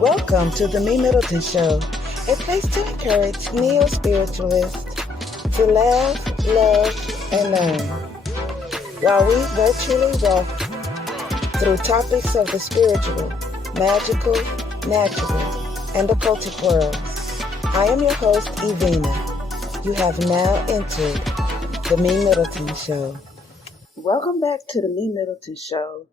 Welcome to the MeMyddleton Show, a place to encourage neo-spiritualists to laugh, love, and learn, while we virtually walk through topics of the spiritual, magical, natural, and occultic worlds. I am your host, Evina. You have now entered the MeMyddleton Show. Welcome back to the MeMyddleton Show.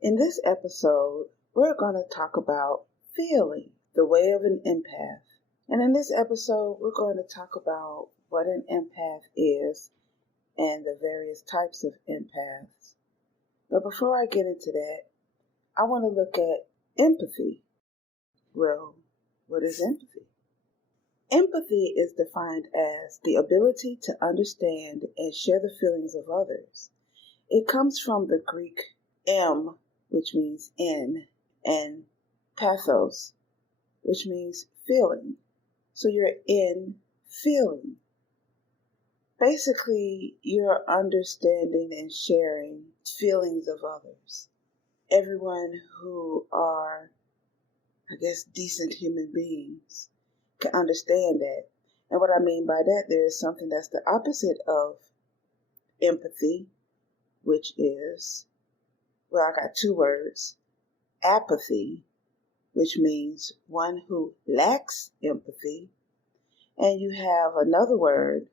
In this episode, we're going to talk about feeling, the way of an empath. And in this episode, we're going to talk about what an empath is and the various types of empaths. But before I get into that, I want to look at empathy. Well, what is empathy? Empathy is defined as the ability to understand and share the feelings of others. It comes from the Greek em, which means in, and pathos, which means feeling. So you're in feeling. Basically, you're understanding and sharing feelings of others. Everyone who are, decent human beings can understand that. And what I mean by that, there is something that's the opposite of empathy, which is, I got two words, apathy, which means one who lacks empathy, and you have another word,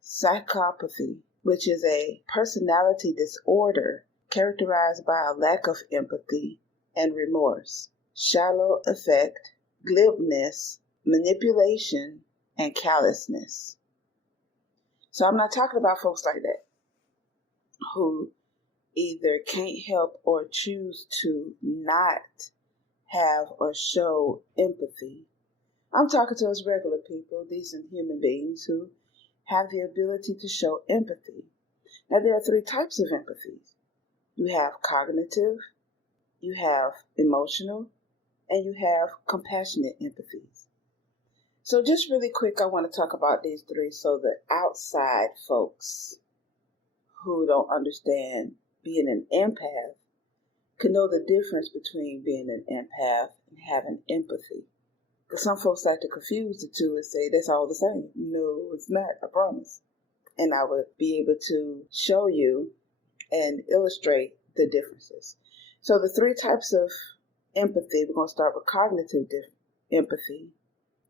psychopathy, which is a personality disorder characterized by a lack of empathy and remorse, shallow affect, glibness, manipulation, and callousness. So I'm not talking about folks like that who either can't help or choose to not have or show empathy. I'm talking to us regular people, decent human beings who have the ability to show empathy. Now, there are three types of empathy. You have cognitive, you have emotional, and you have compassionate empathies. So just really quick, I want to talk about these three so the outside folks who don't understand being an empath can know the difference between being an empath and having empathy. Because some folks like to confuse the two and say that's all the same. No, it's not, I promise. And I would be able to show you and illustrate the differences. So the three types of empathy, we're going to start with cognitive empathy,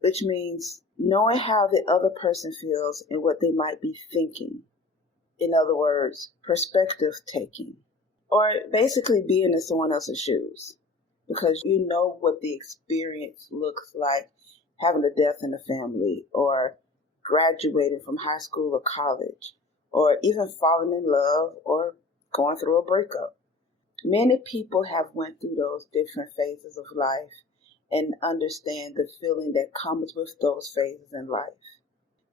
which means knowing how the other person feels and what they might be thinking. In other words, perspective taking. Or basically being in someone else's shoes, because you know what the experience looks like having a death in the family, or graduating from high school or college, or even falling in love or going through a breakup. Many people have went through those different phases of life and understand the feeling that comes with those phases in life.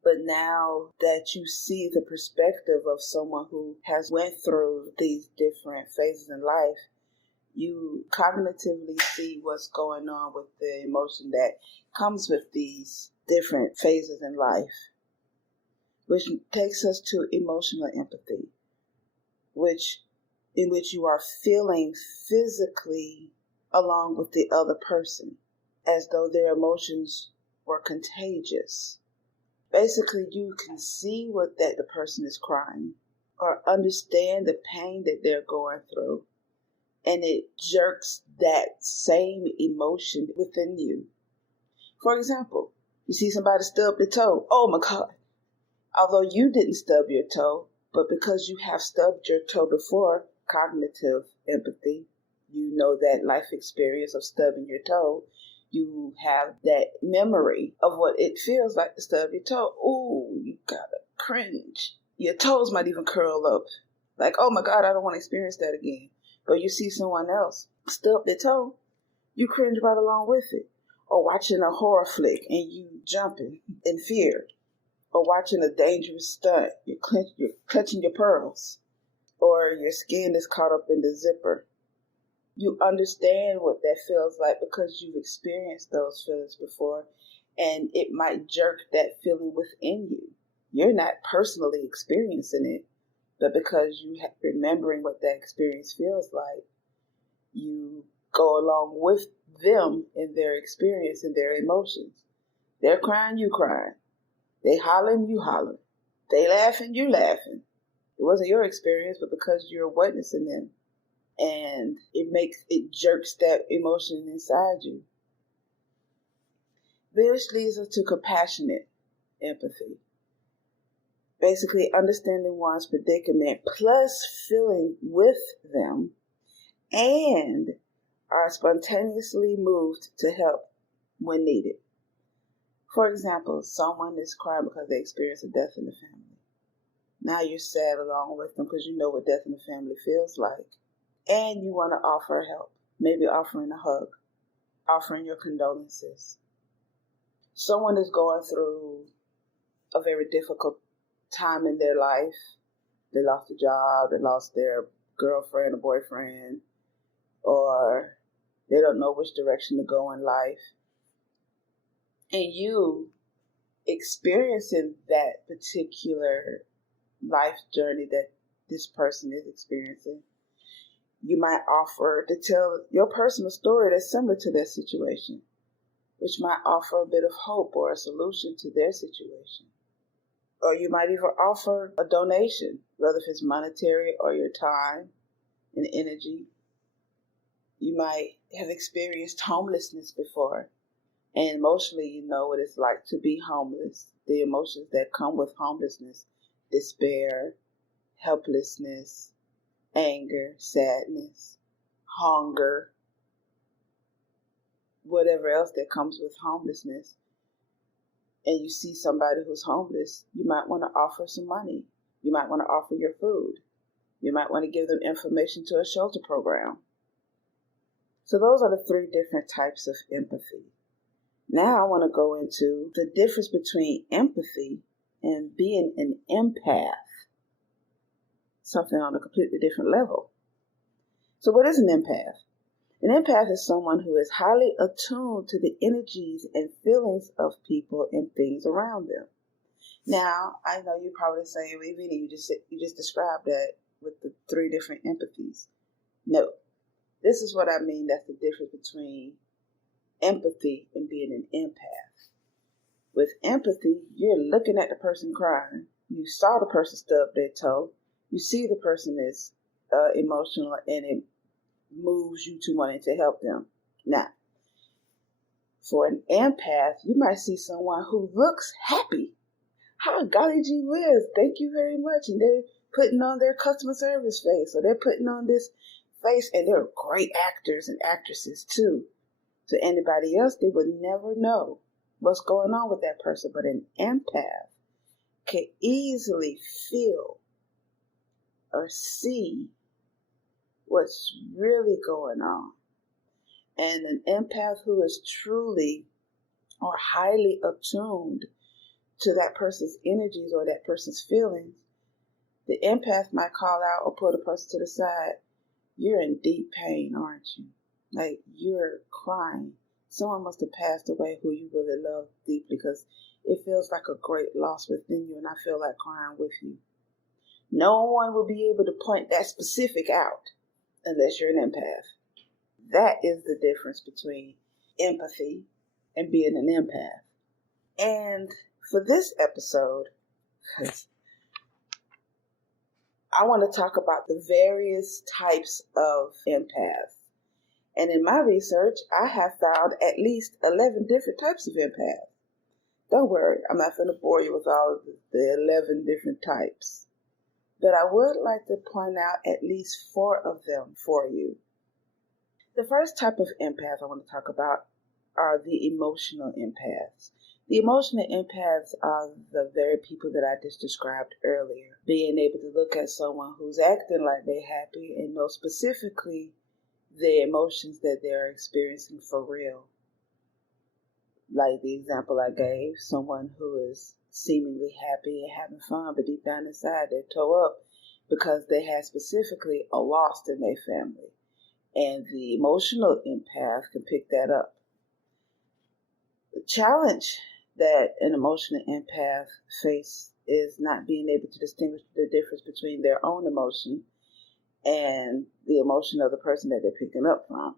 But now that you see the perspective of someone who has went through these different phases in life, you cognitively see what's going on with the emotion that comes with these different phases in life, which takes us to emotional empathy, in which you are feeling physically along with the other person, as though their emotions were contagious. Basically, you can see that the person is crying or understand the pain that they're going through, and it jerks that same emotion within you. For example, you see somebody stub their toe. Oh my God. Although you didn't stub your toe, but because you have stubbed your toe before, cognitive empathy, you know that life experience of stubbing your toe, you have that memory of what it feels like to stub your toe. Ooh, you gotta cringe. Your toes might even curl up. Like, oh my God, I don't want to experience that again. But you see someone else stub their toe, you cringe right along with it. Or watching a horror flick and you jumping in fear. Or watching a dangerous stunt, you're clutching your pearls. Or your skin is caught up in the zipper. You understand what that feels like because you've experienced those feelings before, and it might jerk that feeling within you. You're not personally experiencing it, but because you remembering what that experience feels like, you go along with them in their experience and their emotions. They're crying, you crying. They hollering, you hollering. They laughing, you laughing. It wasn't your experience, but because you're witnessing them, and it jerks that emotion inside you. Which leads us to compassionate empathy. Basically understanding one's predicament plus feeling with them, and are spontaneously moved to help when needed. For example, someone is crying because they experienced a death in the family. Now you're sad along with them because you know what death in the family feels like. And you want to offer help, maybe offering a hug, offering your condolences. Someone is going through a very difficult time in their life. They lost a job, they lost their girlfriend or boyfriend, or they don't know which direction to go in life. And you experiencing that particular life journey that this person is experiencing, you might offer to tell your personal story that's similar to their situation, which might offer a bit of hope or a solution to their situation. Or you might even offer a donation, whether if it's monetary or your time and energy. You might have experienced homelessness before, and emotionally you know what it's like to be homeless, the emotions that come with homelessness, despair, helplessness, anger, sadness, hunger, whatever else that comes with homelessness. And you see somebody who's homeless, you might want to offer some money. You might want to offer your food. You might want to give them information to a shelter program. So those are the three different types of empathy. Now I want to go into the difference between empathy and being an empath. Something on a completely different level. So what is an empath? An empath is someone who is highly attuned to the energies and feelings of people and things around them. Now, I know you're probably saying, well, Evie, you just described that with the three different empathies. No, this is what I mean. That's the difference between empathy and being an empath. With empathy, you're looking at the person crying. You saw the person stub their toe. You see the person is emotional, and it moves you to wanting to help them. Now, for an empath, you might see someone who looks happy. How golly gee whiz, thank you very much. And they're putting on their customer service face, or they're putting on this face, and they're great actors and actresses too. To anybody else, they would never know what's going on with that person. But an empath can easily feel or see what's really going on. And an empath who is truly or highly attuned to that person's energies or that person's feelings, the empath might call out or pull the person to the side. You're in deep pain, aren't you? Like, you're crying. Someone must have passed away who you really love deeply, because it feels like a great loss within you, and I feel like crying with you. No one will be able to point that specific out unless you're an empath. That is the difference between empathy and being an empath. And for this episode, I want to talk about the various types of empaths. And in my research, I have found at least 11 different types of empaths. Don't worry, I'm not going to bore you with all of the 11 different types. But I would like to point out at least 4 of them for you. The first type of empath I want to talk about are the emotional empaths. The emotional empaths are the very people that I just described earlier. Being able to look at someone who's acting like they're happy and know specifically the emotions that they're experiencing for real. Like the example I gave, someone who is seemingly happy and having fun, but deep down inside they're toe up because they had specifically a loss in their family. And the emotional empath can pick that up. The challenge that an emotional empath faces is not being able to distinguish the difference between their own emotion and the emotion of the person that they're picking up from.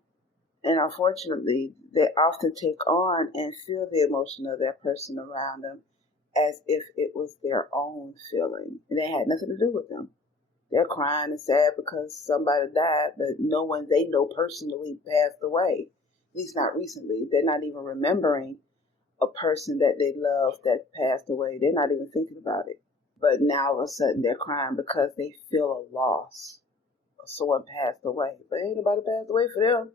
And unfortunately, they often take on and feel the emotion of that person around them as if it was their own feeling. And it had nothing to do with them. They're crying and sad because somebody died, but no one they know personally passed away. At least not recently. They're not even remembering a person that they love that passed away. They're not even thinking about it. But now all of a sudden they're crying because they feel a loss. Someone passed away. But ain't nobody passed away for them.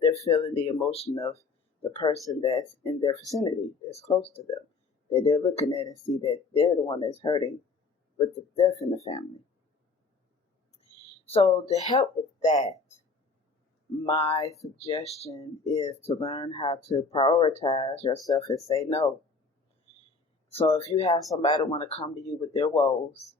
They're feeling the emotion of the person that's in their vicinity, that's close to them, that they're looking at and see that they're the one that's hurting with the death in the family. So to help with that, my suggestion is to learn how to prioritize yourself and say no. So if you have somebody want to come to you with their woes,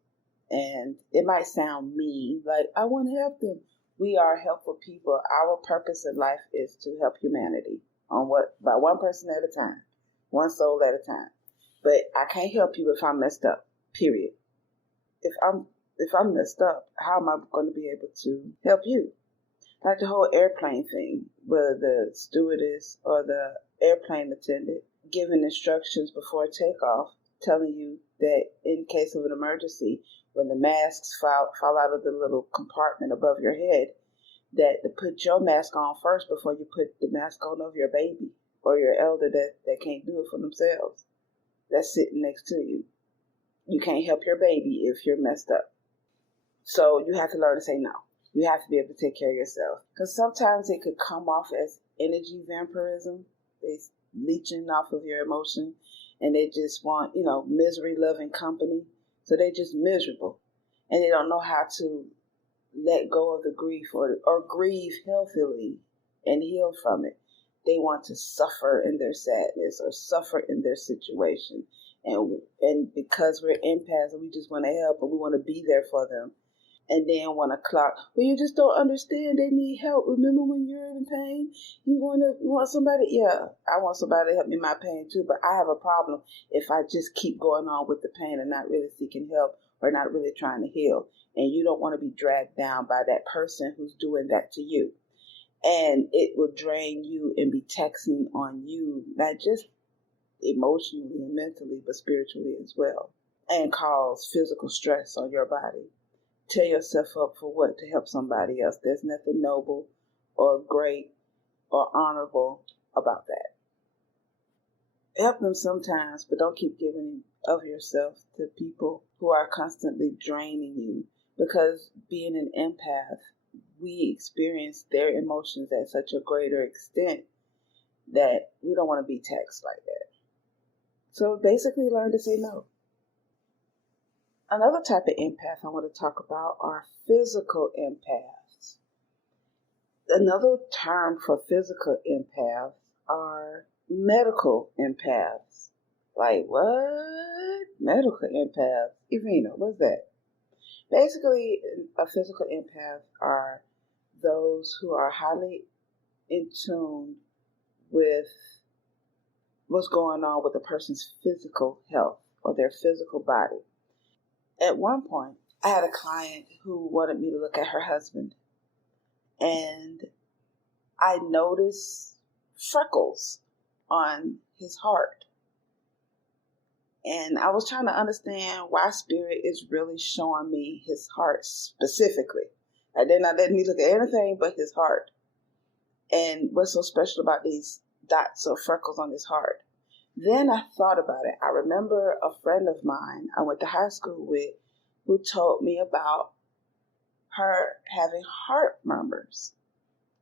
and it might sound mean, like, I want to help them. We are helpful people. Our purpose in life is to help humanity by one person at a time, one soul at a time. But I can't help you if I'm messed up, period. If I'm messed up, how am I going to be able to help you? Like the whole airplane thing, whether the stewardess or the airplane attendant giving instructions before takeoff, telling you that in case of an emergency, when the masks fall out of the little compartment above your head, that to put your mask on first before you put the mask on of your baby or your elder that can't do it for themselves. That's sitting next to you. You can't help your baby if you're messed up. So you have to learn to say no. You have to be able to take care of yourself. Because sometimes it could come off as energy vampirism. It's leeching off of your emotion. And they just want, misery-loving company. So they're just miserable. And they don't know how to let go of the grief or grieve healthily and heal from it. They want to suffer in their sadness or suffer in their situation. And because we're empaths and we just want to help and we want to be there for them. And then want to clock. Well, you just don't understand. They need help. Remember when you're in pain? You want somebody? Yeah, I want somebody to help me in my pain too. But I have a problem if I just keep going on with the pain and not really seeking help or not really trying to heal. And you don't want to be dragged down by that person who's doing that to you. And it will drain you and be taxing on you, not just emotionally and mentally, but spiritually as well, and cause physical stress on your body. Tear yourself up for what? To help somebody else. There's nothing noble or great or honorable about that. Help them sometimes, but don't keep giving of yourself to people who are constantly draining you. Because being an empath, we experience their emotions at such a greater extent that we don't want to be taxed like that. So basically learn to say no. Another type of empath I want to talk about are physical empaths. Another term for physical empaths are medical empaths. Like, what? Medical empaths? Irina, what's that? Basically, a physical empath are those who are highly in tune with what's going on with a person's physical health or their physical body. At one point, I had a client who wanted me to look at her husband, and I noticed freckles on his heart. And I was trying to understand why Spirit is really showing me his heart specifically. They're not letting me look at anything but his heart. And what's so special about these dots or freckles on his heart? Then I thought about it. I remember a friend of mine I went to high school with who told me about her having heart murmurs.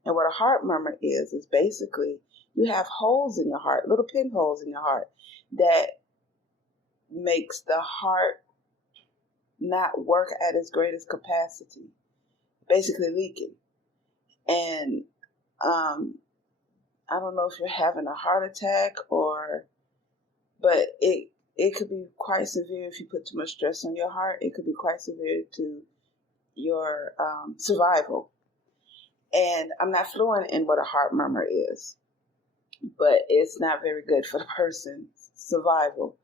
And what a heart murmur is basically you have holes in your heart, little pinholes in your heart that makes the heart not work at its greatest capacity, basically leaking. And I don't know if you're having a heart attack but it could be quite severe if you put too much stress on your heart. It could be quite severe to your survival. And I'm not fluent in what a heart murmur is, but it's not very good for the person's survival,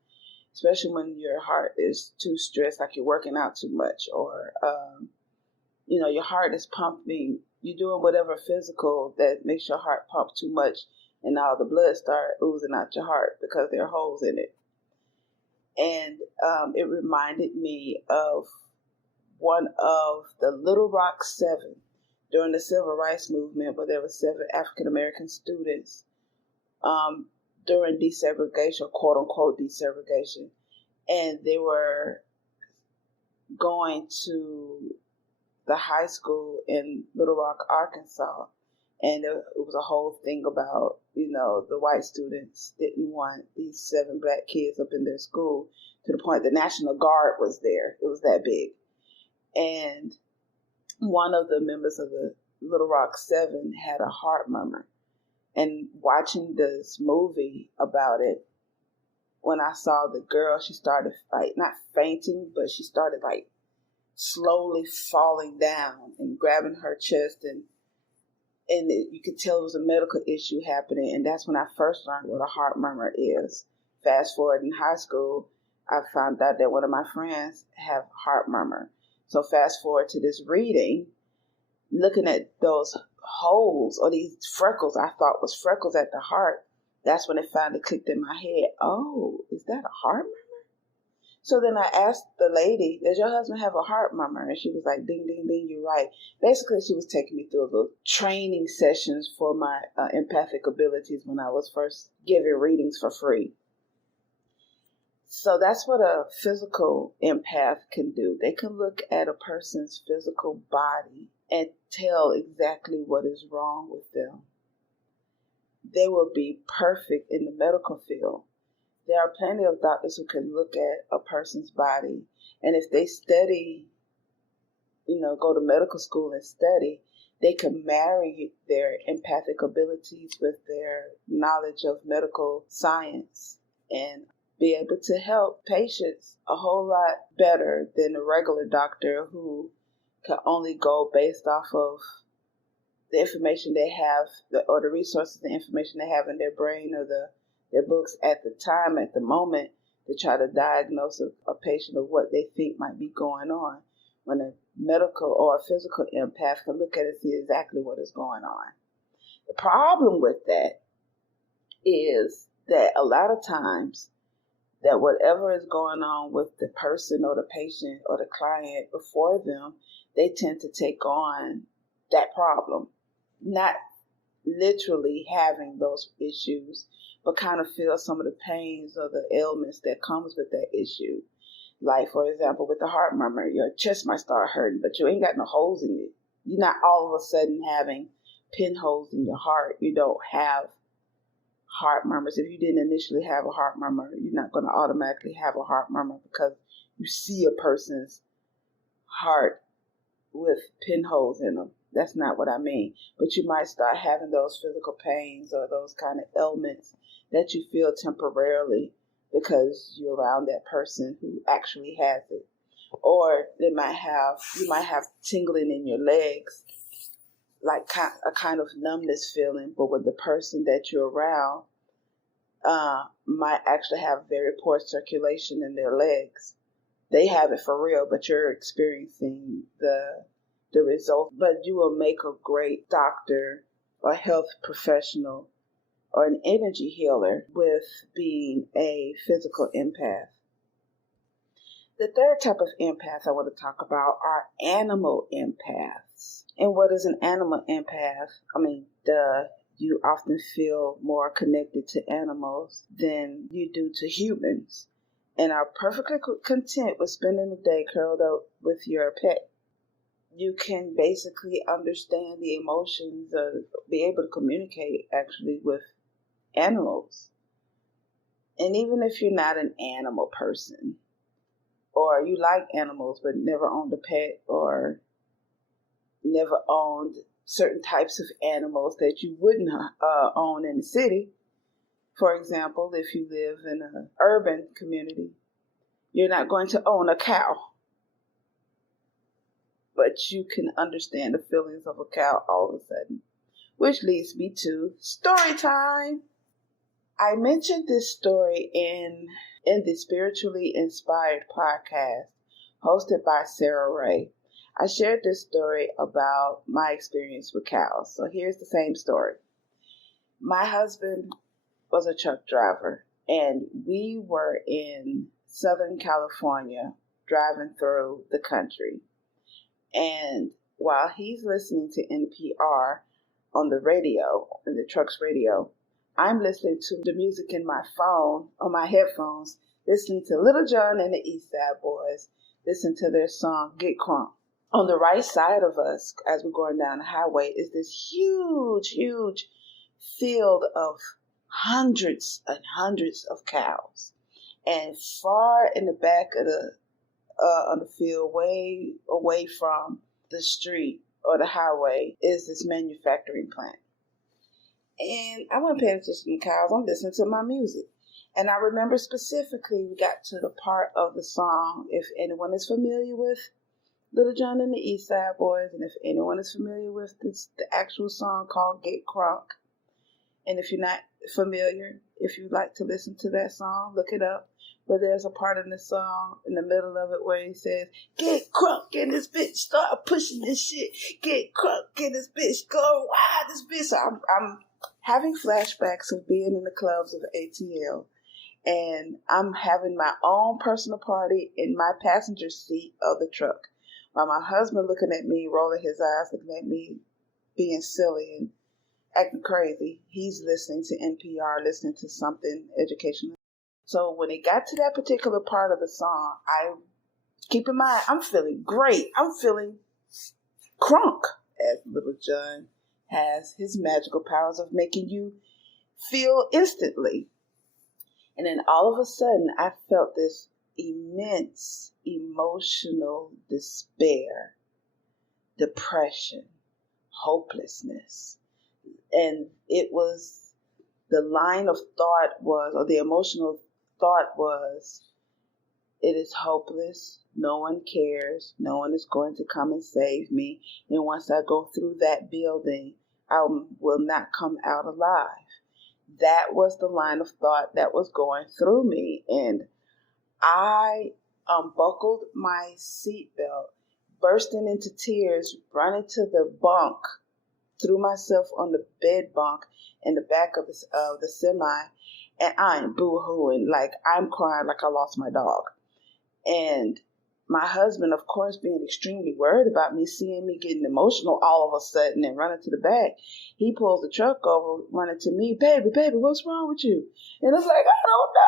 especially when your heart is too stressed, like you're working out too much, or your heart is pumping You're doing whatever physical that makes your heart pump too much and all the blood start oozing out your heart because there are holes in it. And it reminded me of one of the Little Rock 7 during the Civil Rights Movement, where there were 7 African American students during desegregation, quote unquote desegregation, and they were going to the high school in Little Rock, Arkansas, and it was a whole thing about, the white students didn't want these 7 black kids up in their school, to the point the National Guard was there. It was that big. And one of the members of the Little Rock 7 had a heart murmur. And watching this movie about it, when I saw the girl, she started not fainting, but she started slowly falling down and grabbing her chest, and you could tell it was a medical issue happening. And that's when I first learned what a heart murmur is. Fast forward in high school, I found out that one of my friends have heart murmur. So fast forward to this reading, looking at those holes or these freckles I thought was freckles at the heart. That's when it finally clicked in my head. Oh, is that a heart murmur? So then I asked the lady, does your husband have a heart murmur? And she was like, ding, ding, ding, you're right. Basically, she was taking me through a little training sessions for my empathic abilities when I was first giving readings for free. So that's what a physical empath can do. They can look at a person's physical body and tell exactly what is wrong with them. They will be perfect in the medical field. There are plenty of doctors who can look at a person's body, and if they study, go to medical school and study, they can marry their empathic abilities with their knowledge of medical science and be able to help patients a whole lot better than a regular doctor who can only go based off of the information they have, or the resources, the information they have in their brain or their books at the time, at the moment, to try to diagnose a patient of what they think might be going on, when a medical or a physical empath can look at it and see exactly what is going on. The problem with that is that a lot of times that whatever is going on with the person or the patient or the client before them, they tend to take on that problem, not literally having those issues, but kind of feel some of the pains or the ailments that comes with that issue. Like, for example, with the heart murmur, your chest might start hurting, but you ain't got no holes in it. You're not all of a sudden having pinholes in your heart. You don't have heart murmurs. If you didn't initially have a heart murmur, you're not going to automatically have a heart murmur because you see a person's heart with pinholes in them. That's not what I mean. But you might start having those physical pains or those kind of ailments that you feel temporarily because you're around that person who actually has it. Or you might have tingling in your legs, like a kind of numbness feeling, but with the person that you're around might actually have very poor circulation in their legs. They have it for real, but you're experiencing the result. But you will make a great doctor or health professional or an energy healer with being a physical empath. The third type of empath I want to talk about are animal empaths. And what is an animal empath? You often feel more connected to animals than you do to humans, and are perfectly content with spending the day curled up with your pet. You can basically understand the emotions or be able to communicate actually with animals. And even if you're not an animal person, or you like animals but never owned a pet or never owned certain types of animals that you wouldn't own in the city. For example, if you live in an urban community, you're not going to own a cow, but you can understand the feelings of a cow all of a sudden. Which leads me to story time. I mentioned this story in the Spiritually Inspired podcast hosted by Sarah Ray. I shared this story about my experience with cows. So here's the same story. My husband was a truck driver, and we were in Southern California driving through the country. And while he's listening to NPR on the radio, in the truck's radio, I'm listening to the music in my phone, on my headphones, listening to Little John and the East Side Boys, listening to their song, Get Crunk. On the right side of us, as we're going down the highway, is this huge field of hundreds and hundreds of cows. And far in the back of the field, way away from the street or the highway, is this manufacturing plant. And I wasn't paying attention to the cows. I'm listening to my music. And I remember specifically we got to the part of the song, if anyone is familiar with Little John and the East Side Boys, and if anyone is familiar with the actual song called Get Crunk, and if you're not familiar, if you'd like to listen to that song, look it up. But there's a part in the song, in the middle of it, where he says, get crunk in this bitch, start pushing this shit. Get crunk in this bitch, go wild this bitch. So I'm having flashbacks of being in the clubs of ATL. And I'm having my own personal party in my passenger seat of the truck. While my husband looking at me, rolling his eyes, looking at me, being silly and acting crazy. He's listening to NPR, listening to something educational. So when it got to that particular part of the song, keep in mind, I'm feeling great. I'm feeling crunk, as Little John has his magical powers of making you feel instantly. And then all of a sudden, I felt this immense emotional despair, depression, hopelessness. And it was, the line of thought was, or the emotional thought was, it is hopeless. No one cares. No one is going to come and save me. And once I go through that building, I will not come out alive. That was the line of thought that was going through me. And I unbuckled my seatbelt, bursting into tears, running to the bunk, threw myself on the bed bunk in the back of the semi, and I'm boo-hooing, like I'm crying like I lost my dog. And my husband, of course, being extremely worried about me, seeing me getting emotional all of a sudden and running to the back, he pulls the truck over, running to me, baby, what's wrong with you? And I'm like, I don't know.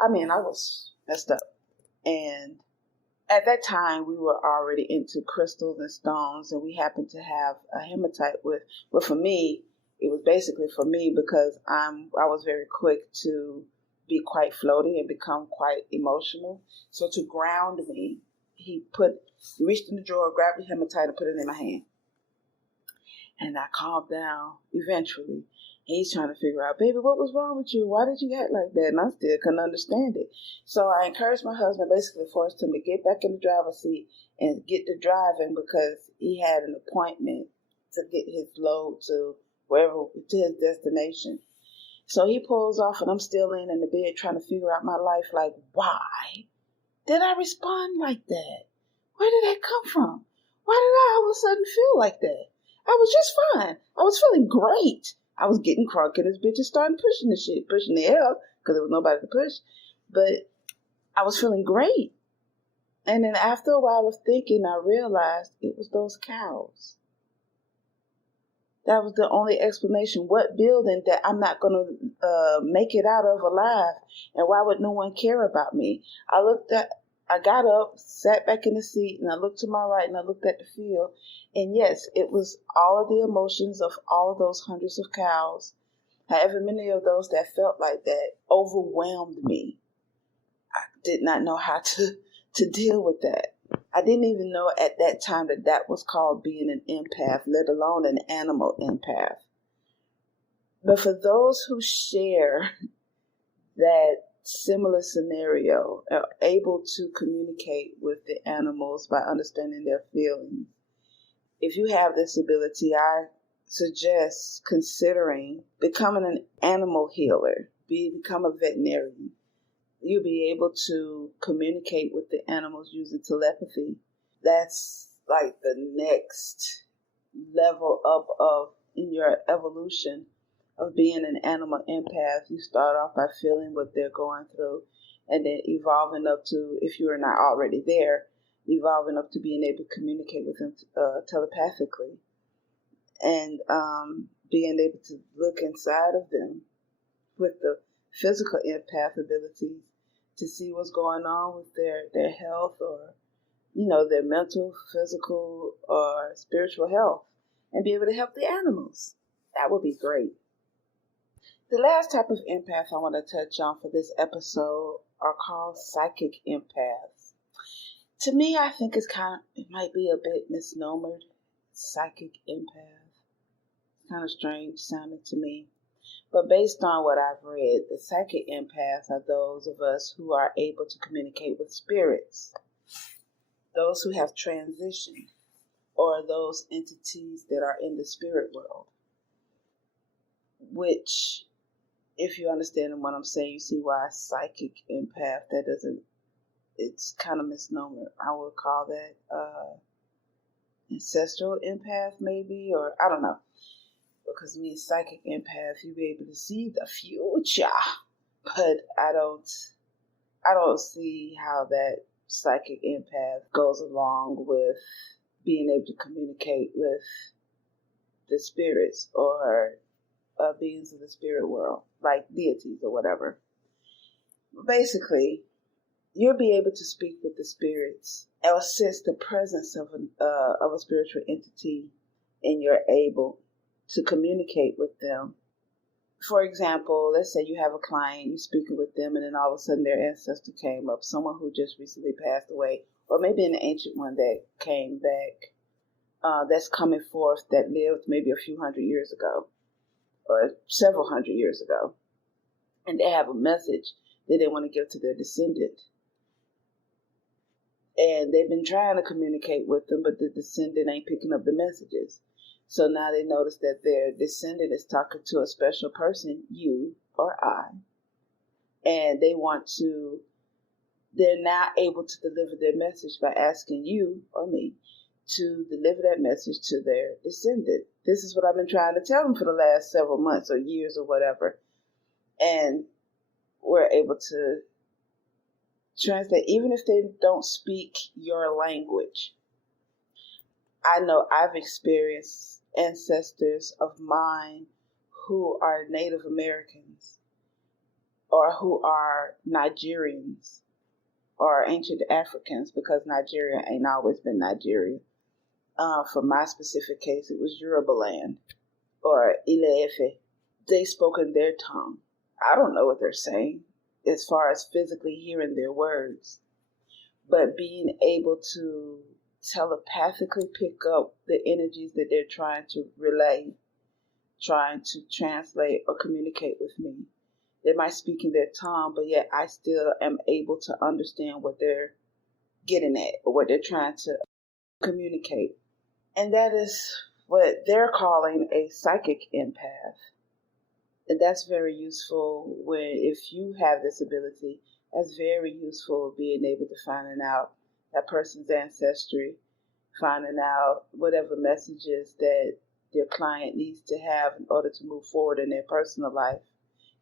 I mean, I was messed up. And at that time, we were already into crystals and stones, and we happened to have a hematite with. But for me, it was basically for me because I was very quick to be quite floaty and become quite emotional. So to ground me, he reached in the drawer, grabbed the hematite, and put it in my hand. And I calmed down eventually. He's trying to figure out, baby, what was wrong with you? Why did you act like that? And I still couldn't understand it. So I encouraged my husband, basically forced him to get back in the driver's seat and get to driving because he had an appointment to get his load to his destination. So he pulls off and I'm still laying in the bed trying to figure out my life, like, why did I respond like that? Where did that come from? Why did I all of a sudden feel like that? I was just fine. I was feeling great. I was getting crunk and this bitch and starting pushing the shit, pushing the hell, because there was nobody to push. But I was feeling great. And then after a while of thinking, I realized it was those cows. That was the only explanation. What building that I'm not going to make it out of alive? And why would no one care about me? I got up, sat back in the seat, and I looked to my right and I looked at the field. And yes, it was all of the emotions of all of those hundreds of cows. However many of those that felt like that overwhelmed me. I did not know how to deal with that. I didn't even know at that time that was called being an empath, let alone an animal empath. But for those who share that similar scenario, are able to communicate with the animals by understanding their feelings, if you have this ability, I suggest considering becoming an animal healer, become a veterinarian. You'll be able to communicate with the animals using telepathy. That's like the next level up of in your evolution of being an animal empath. You start off by feeling what they're going through, and then evolving up to, if you are not already there, evolving up to being able to communicate with them telepathically, and being able to look inside of them with the physical empath abilities to see what's going on with their health, or their mental, physical, or spiritual health, and be able to help the animals. That would be great. The last type of empath I want to touch on for this episode are called psychic empaths. To me, I think it might be a bit misnomered. Psychic empath. It's kind of strange sounding to me. But based on what I've read, the psychic empaths are those of us who are able to communicate with spirits, those who have transitioned, or those entities that are in the spirit world. Which, if you understand what I'm saying, you see why psychic empath, it's kind of misnomer. I would call that ancestral empath maybe, or I don't know. Because me, psychic empath, you be able to see the future. But I don't see how that psychic empath goes along with being able to communicate with the spirits or beings of the spirit world, like deities or whatever. Basically, you'll be able to speak with the spirits or sense the presence of a spiritual entity, and you're able to communicate with them. For example, let's say you have a client, you're speaking with them, and then all of a sudden their ancestor came up, someone who just recently passed away, or maybe an ancient one that came back, that's coming forth, that lived maybe a few hundred years ago, or several hundred years ago, and they have a message that they want to give to their descendant. And they've been trying to communicate with them, but the descendant ain't picking up the messages. So now they notice that their descendant is talking to a special person, you or I, and they're now able to deliver their message by asking you or me to deliver that message to their descendant. This is what I've been trying to tell them for the last several months or years or whatever. And we're able to translate, even if they don't speak your language. I know I've experienced ancestors of mine who are Native Americans, or who are Nigerians, or ancient Africans, because Nigeria ain't always been Nigeria. For my specific case, it was Yoruba land, or Ile-Ife. They spoke in their tongue. I don't know what they're saying as far as physically hearing their words, but being able to telepathically pick up the energies that they're trying to relay, trying to translate or communicate with me. They might speak in their tongue, but yet I still am able to understand what they're getting at or what they're trying to communicate. And that is what they're calling a psychic empath. And that's very useful if you have this ability, that's very useful, being able to finding out that person's ancestry, finding out whatever messages that your client needs to have in order to move forward in their personal life,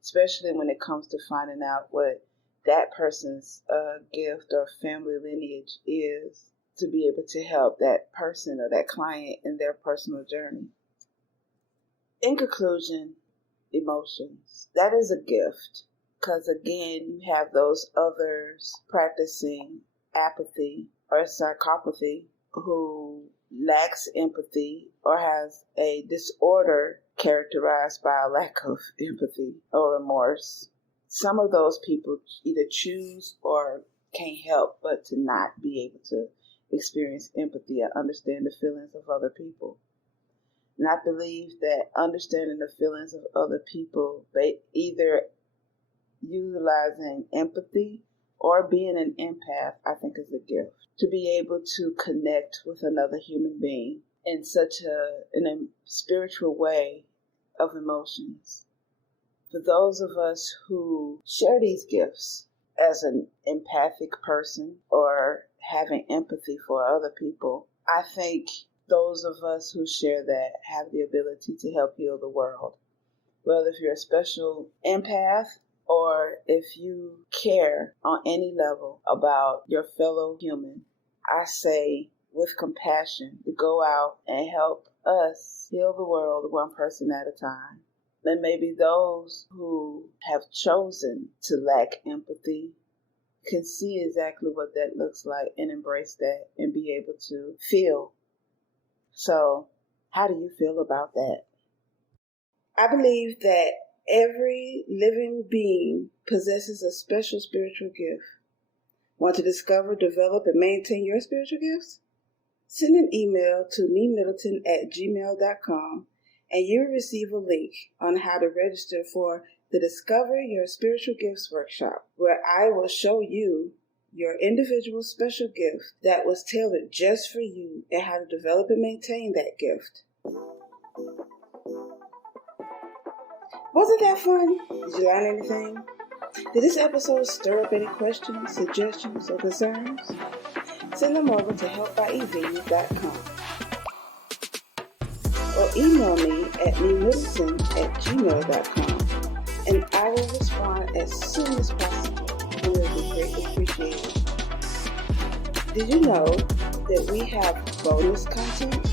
especially when it comes to finding out what that person's gift or family lineage is, to be able to help that person or that client in their personal journey. In conclusion, emotions. That is a gift, because again, you have those others practicing apathy or psychopathy who lacks empathy or has a disorder characterized by a lack of empathy or remorse. Some of those people either choose or can't help but to not be able to experience empathy or understand the feelings of other people. And I believe that understanding the feelings of other people, either utilizing empathy or being an empath, I think is a gift. To be able to connect with another human being in such in a spiritual way of emotions. For those of us who share these gifts as an empathic person or having empathy for other people. I think those of us who share that have the ability to help heal the world. Whether if you're a special empath or if you care on any level about your fellow human, I say with compassion to go out and help us heal the world one person at a time. And maybe those who have chosen to lack empathy can see exactly what that looks like and embrace that and be able to feel. So, how do you feel about that? I believe that every living being possesses a special spiritual gift. Want to discover, develop, and maintain your spiritual gifts? Send an email to MeMyddleton@gmail.com and you'll receive a link on how to register for the Discover Your Spiritual Gifts workshop, where I will show you your individual special gift that was tailored just for you and how to develop and maintain that gift. Wasn't that fun? Did you learn anything? Did this episode stir up any questions, suggestions, or concerns? Send them over to helpbyev.com or email me at MeMyddleton@gmail.com and I will respond as soon as possible and will be greatly appreciated. Did you know that we have bonus content?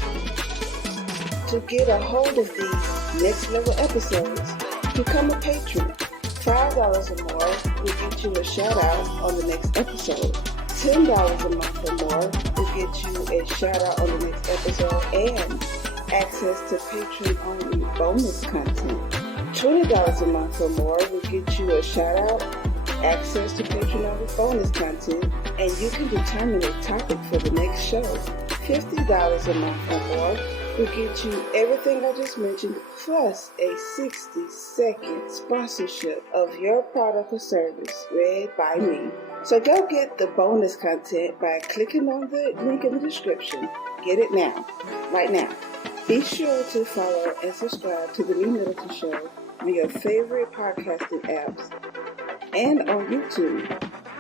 To get a hold of these next level episodes, become a patron. $5 or more will get you a shout out on the next episode. $10 a month or more will get you a shout out on the next episode and access to patron-only bonus content. $20 a month or more will get you a shout out, access to patron-only bonus content, and you can determine a topic for the next show. $50 a month or more will get you everything I just mentioned, plus a 60-second sponsorship of your product or service read by me. So go get the bonus content by clicking on the link in the description. Get it now, right now. Be sure to follow and subscribe to the MeMyddleton Show on your favorite podcasting apps and on YouTube.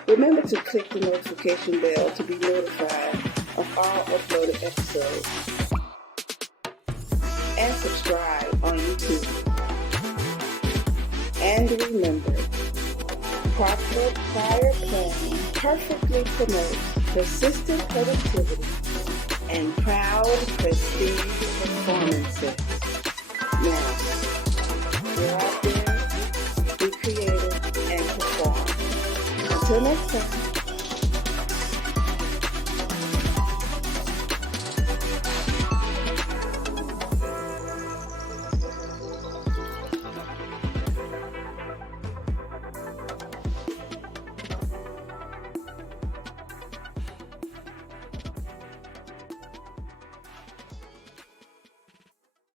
Remember to click the notification bell to be notified of all uploaded episodes. And subscribe on YouTube. And remember, proper prior planning perfectly promotes persistent productivity and proud prestige performances. Now, go out there, be creative, and perform. Until next time.